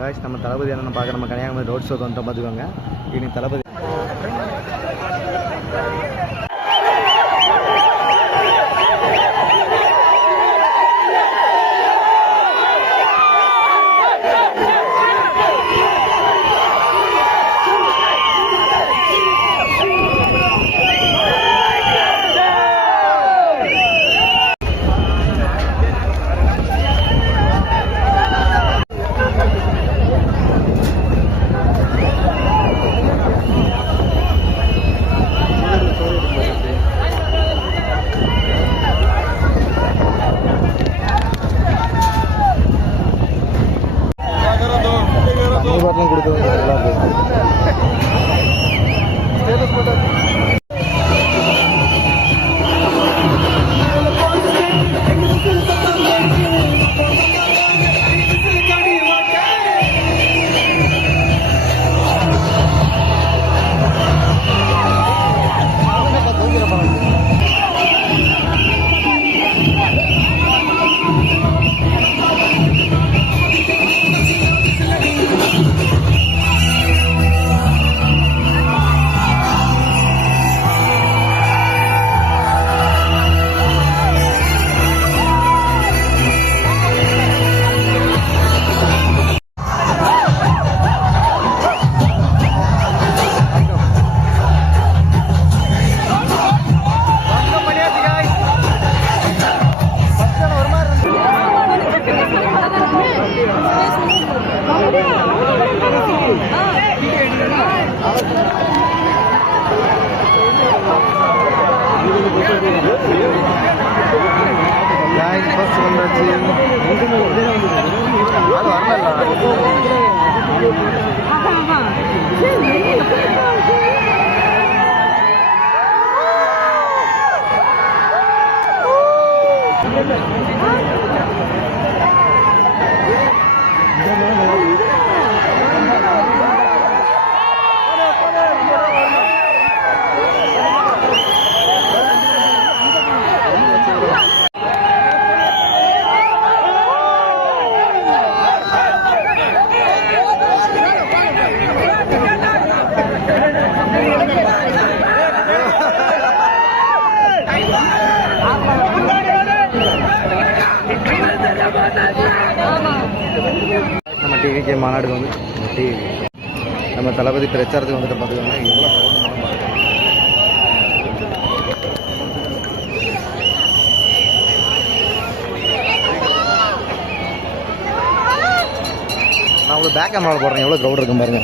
Guys நம்ம தளபதி என்னென்னு பார்க்க நம்ம கன்னியாகுமரி ரோட் ஷோக்கு வந்துட்டு பார்த்துக்கோங்க. இன்னைக்கு தளபதி கொடுத்து நல்லா பஸ் வந்தாச்சு. அது நம்ம டிவிகே மாநாடுக்கு வந்து நம்ம தளபதி பிரச்சாரத்துக்கு வந்துட்டு பார்த்துக்கோங்க. எவ்வளோ நான் உங்களுக்கு பேக் கேமராவில் போடுறேன். எவ்வளோ க்ரௌட் இருக்கும் பாருங்க.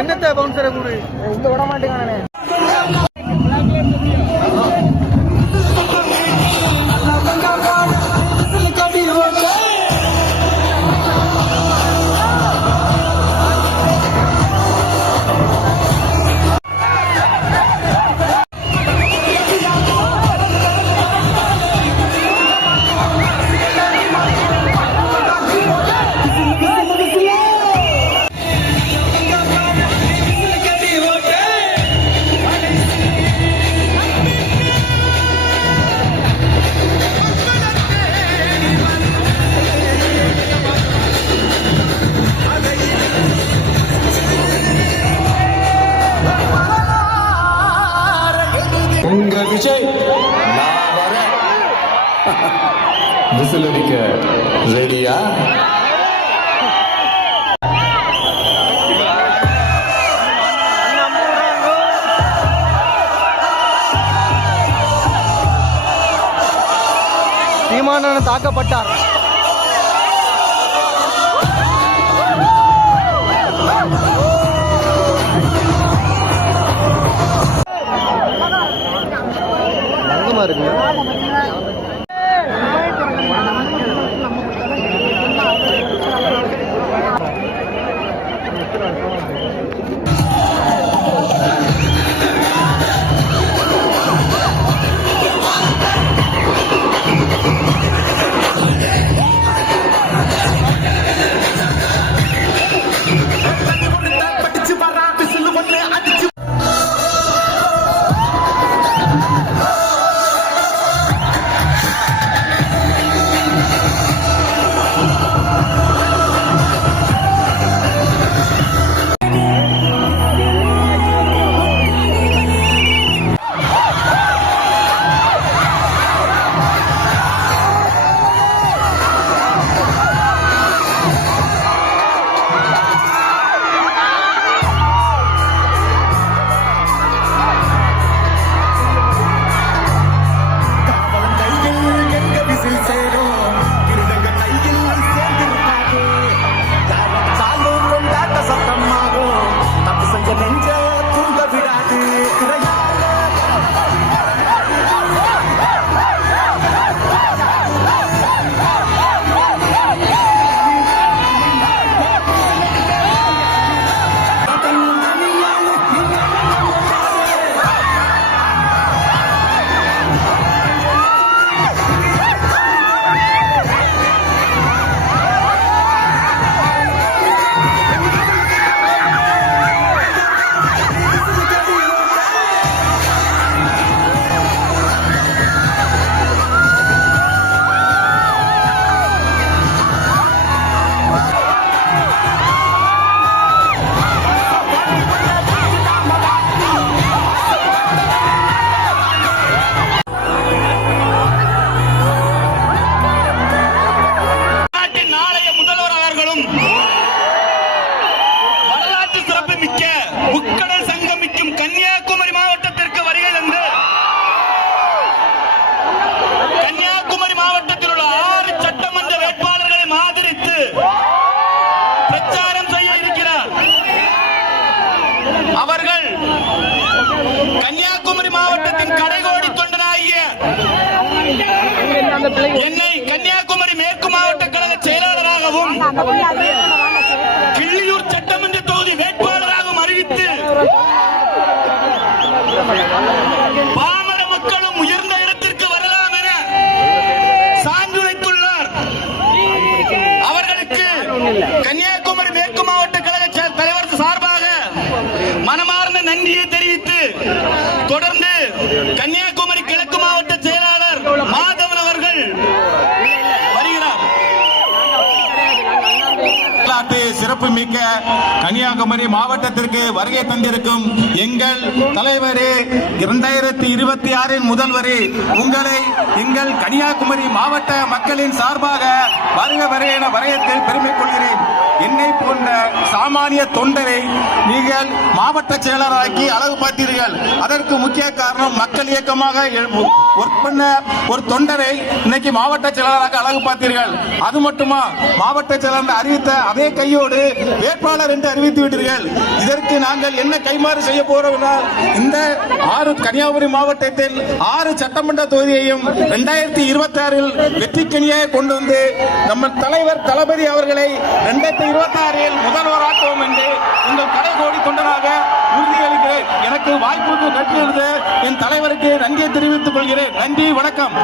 என்னத்தை பவுன்சரை கூடு இங்க விட மாட்டேங்கானே. உங்க விஜய் விசில் அடிக்க ரெடியா? சீமானன் தாக்கப்பட்டார். இருக்குங்க. கிள்ளியூர் சட்டமன்ற தொகுதி வேட்பாளராக அறிவித்து பாமர மக்களும் உயர்ந்த இடத்திற்கு வரலாம் என சான்றித்துள்ளார். அவர்களுக்கு கன்னியாகுமரி மேற்கு மாவட்ட கழக தலைவர் சார்பாக மனமார்ந்த நன்றியை தெரிவித்து தொடர்ந்து கன்னியாகுமரி கிழக்கு மாவட்ட செயலாளர் மாதவன் அவர்கள் வருகிறார். சிறப்பு மிக்க கன்னியாகுமரி மாவட்டத்திற்கு வருகை தந்திருக்கும் எங்கள் தலைவரே 2026 முதல்வரே உங்களை எங்கள் கன்னியாகுமரி மாவட்ட மக்களின் சார்பாக வருக என வரவேற்று பெருமை கொள்கிறேன். என்னை போன்ற சாமானிய தொண்டரை நீங்கள் மாவட்ட செயலராக்கி அழகு பார்த்தீர்கள். அதற்கு முக்கிய காரணம் மக்கள் இயக்கமாக ஒர்க் பண்ண ஒரு தொண்டரை இன்னைக்கு மாவட்ட செயலராக அழகு பார்த்தீர்கள். அது மட்டுமா, மாவட்ட செயலர் அறிவித்த அதே கையோடு வேட்பாளர் என்று அறிவித்து விட்டீர்கள். இதற்கு நாங்கள் என்ன கைமாறு செய்ய போறோம் என்றால், இந்த 6 கன்னியாகுமரி மாவட்டத்தில் 6 சட்டமன்ற தொகுதியையும் 2026 வெற்றிக்கனியாக கொண்டு வந்து நம்ம தலைவர் தளபதி அவர்களை 2026 முதல்வராக்குவோம் என்று உங்கள் கடைகோடி தொண்டராக உறுதியளிக்கிறேன். எனக்கு வாய்ப்புக்கு நன்றி எழுத என் தலைவருக்கு நன்றியை தெரிவித்துக் கொள்கிறேன். நன்றி, வணக்கம்.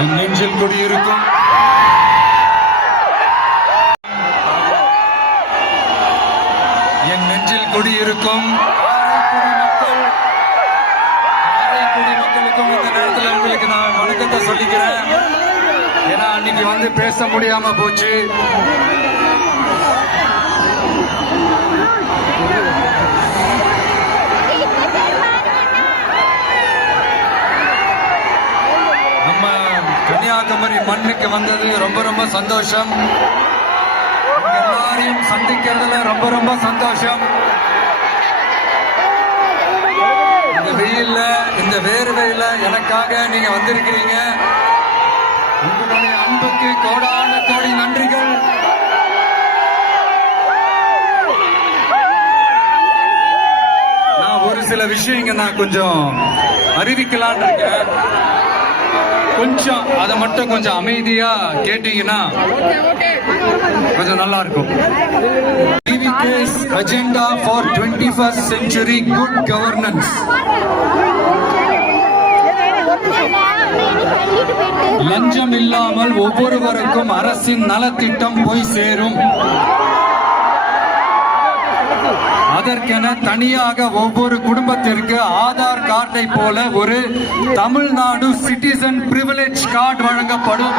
என் நெஞ்சில் குடியிருக்கும் காரைக்குடி மக்களுக்கும் இந்த நேரத்தில் உங்களுக்கு நான் வணக்கத்தை சொல்லிக்கிறேன். ஏன்னா அன்னைக்கு வந்து பேச முடியாம போச்சு. கன்னியாகுமரி மண்ணுக்கு வந்தது ரொம்ப ரொம்ப சந்தோஷம். எல்லாரையும் சந்திக்கிறதுல ரொம்ப ரொம்ப சந்தோஷம். இந்த வெயில்ல, இந்த வேர்வையில எனக்காக நீங்க வந்திருக்கிறீங்க. உங்களுடைய அன்புக்கு கோடான கோடி நன்றிகள். நான் ஒரு சில விஷயங்க நான் கொஞ்சம் அறிவிக்கலான்னு இருக்கேன். கொஞ்சம் அதை மட்டும் கொஞ்சம் அமைதியா கேட்டீங்கன்னா கொஞ்சம் நல்லா இருக்கும். TVK's agenda for 21st century good governance. லஞ்சம் இல்லாமல் ஒவ்வொருவருக்கும் அரசின் நலத்திட்டம் போய் சேரும். அதற்கென தனியாக ஒவ்வொரு குடும்பத்திற்கு ஆதார் கார்டை போல ஒரு தமிழ்நாடு சிட்டிசன் பிரிவிலேஜ் கார்டு வழங்கப்படும்.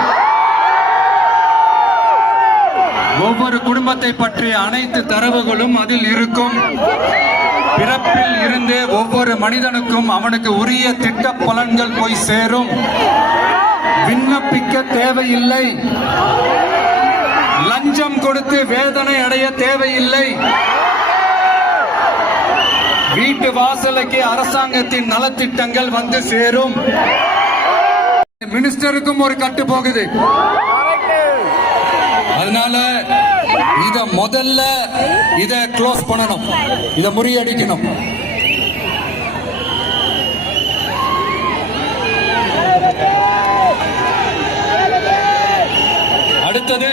ஒவ்வொரு குடும்பத்தை பற்றிய அனைத்து தரவுகளும் அதில் இருக்கும். பிறப்பில் இருந்தே ஒவ்வொரு மனிதனுக்கும் அவனுக்கு உரிய திட்ட பலன்கள் போய் சேரும். விண்ணப்பிக்க தேவையில்லை. லஞ்சம் கொடுத்து வேதனை அடைய தேவையில்லை. வீட்டு வாசலுக்கு அரசாங்கத்தின் நலத்திட்டங்கள் வந்து சேரும். மினிஸ்டருக்கும் ஒரு கட்டு போகுது. அதனால முதல்ல இத க்ளோஸ் பண்ணணும், இத முறியடிக்கணும். அடுத்தது,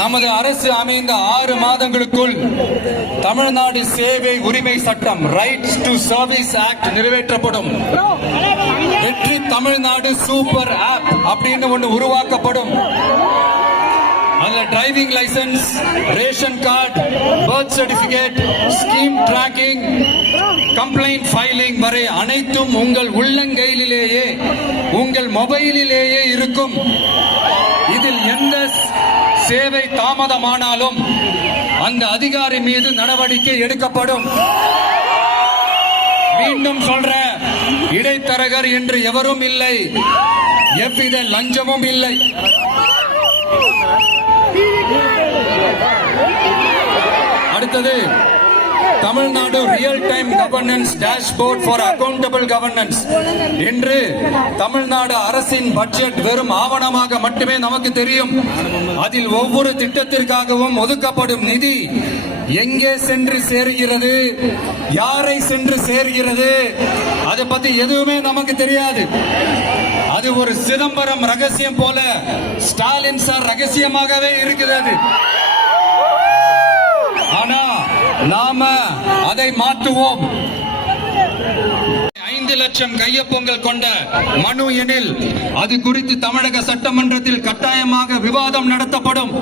நமது அரசு அமைந்த 6 மாதங்களுக்குள் தமிழ்நாடு சேவை உரிமை சட்டம் ரைட்ஸ் டு சர்வீஸ் ஆக்ட் நிறைவேற்றப்படும். வெற்றி தமிழ்நாடு சூப்பர் ஆப் அப்படின்னு ஒன்று உருவாக்கப்படும். அதுல driving licence, ration card, birth certificate, scheme tracking, complaint filing வரை அனைத்தும் உங்கள் உள்ளங்கையிலேயே, உங்கள் மொபைலிலேயே இருக்கும். இதில் எந்த சேவை தாமதமானாலும் அந்த அதிகாரி மீது நடவடிக்கை எடுக்கப்படும். மீண்டும் சொல்றேன், இடைத்தரகர் என்று எவரும் இல்லை, எவ்வித லஞ்சமும் இல்லை. அடுத்தது Tamil Nadu real time governance dashboard for accountable governance என்று தமிழ்நாடு அரசின் பட்ஜெட் வெறும் ஆவணமாக மட்டுமே நமக்கு தெரியும். அதில் ஒவ்வொரு திட்டத்திற்காகவும் ஒதுக்கப்படும் நிதி எங்கே சென்று சேர்கிறது, யாரை சென்று சேர்கிறது, அதை பத்தி எதுவுமே நமக்கு தெரியாது. அது ஒரு சிதம்பரம் ரகசியம் போல ஸ்டாலின் சார் ரகசியமாகவே இருக்கிறது. ஆனா நாம அதை மாற்றுவோம். 5 லட்சம் கையொப்பங்கள் கொண்ட மனு எனில் அது குறித்து தமிழக சட்டமன்றத்தில் கட்டாயமாக விவாதம் நடத்தப்படும்.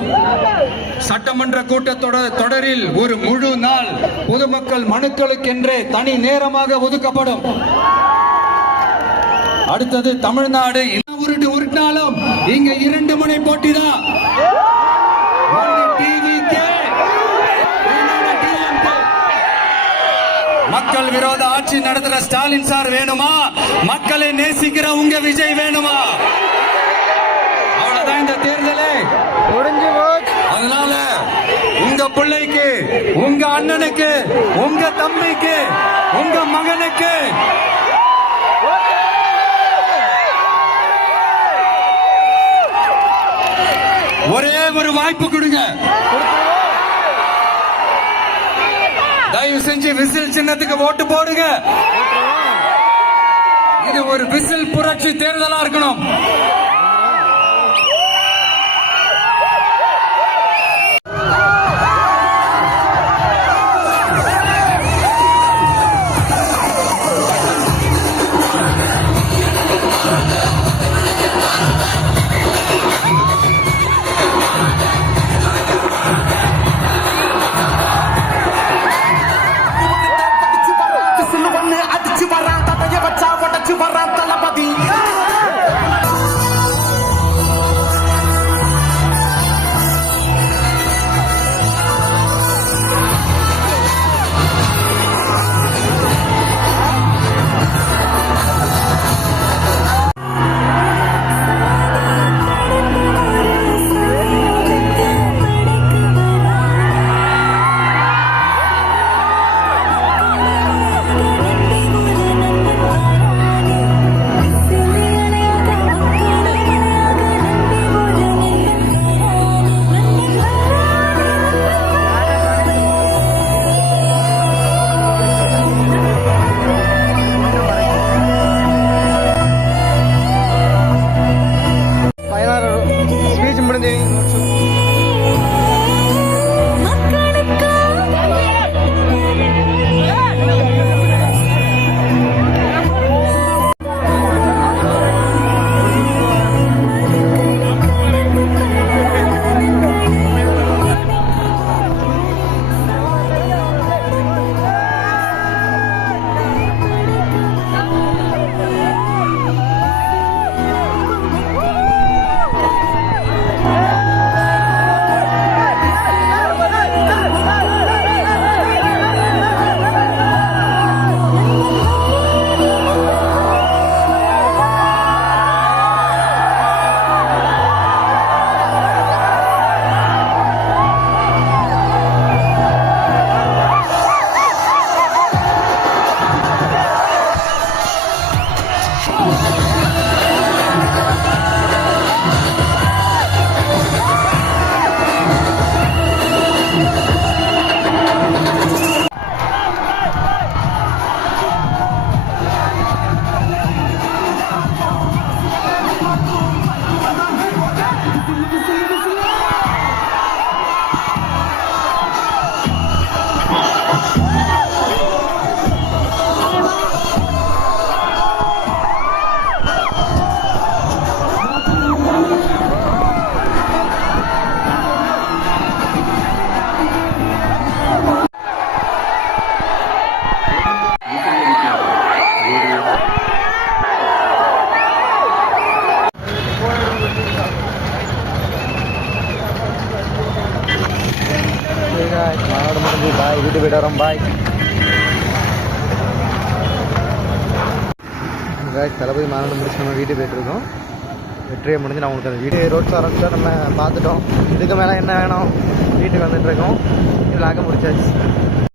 சட்டமன்ற கூட்டத்தொடரில் ஒரு முழு நாள் பொதுமக்கள் மனுக்களுக்கென்றே தனி நேரமாக ஒதுக்கப்படும். அடுத்தது தமிழ்நாடு உருட்டினாலும் இங்க 2 முனை போட்டிதான். மக்கள் விரோத ஆட்சி நடத்துற ஸ்டாலின் சார் வேணுமா, மக்களை நேசிக்கிற உங்க விஜய் வேணுமா? அவ்வளவுதான் இந்த தேர்தலே. அதனால உங்க பிள்ளைக்கு, உங்க அண்ணனுக்கு, உங்க தம்பிக்கு, உங்க மகனுக்கு ஒரே ஒரு வாய்ப்பு கொடுங்க. தயவு செஞ்சு விசில் சின்னத்துக்கு ஓட்டு போடுங்க. இது ஒரு விசில் புரட்சி தேர்தலா இருக்கணும். போயிட்டு வரோம். பாய். தளபதி மாநாடு முடிச்சு நம்ம வீட்டுக்கு போயிட்டுருக்கோம். வெற்றியை முடிஞ்சு நான் உங்களுக்கு அந்த வீடியோ ரோட் ஆரம்பிச்சா நம்ம பார்த்துட்டோம். இதுக்கு மேலே என்ன வேணும், வீட்டுக்கு வந்துட்டுருக்கோம். விளாக முடிச்சாச்சு.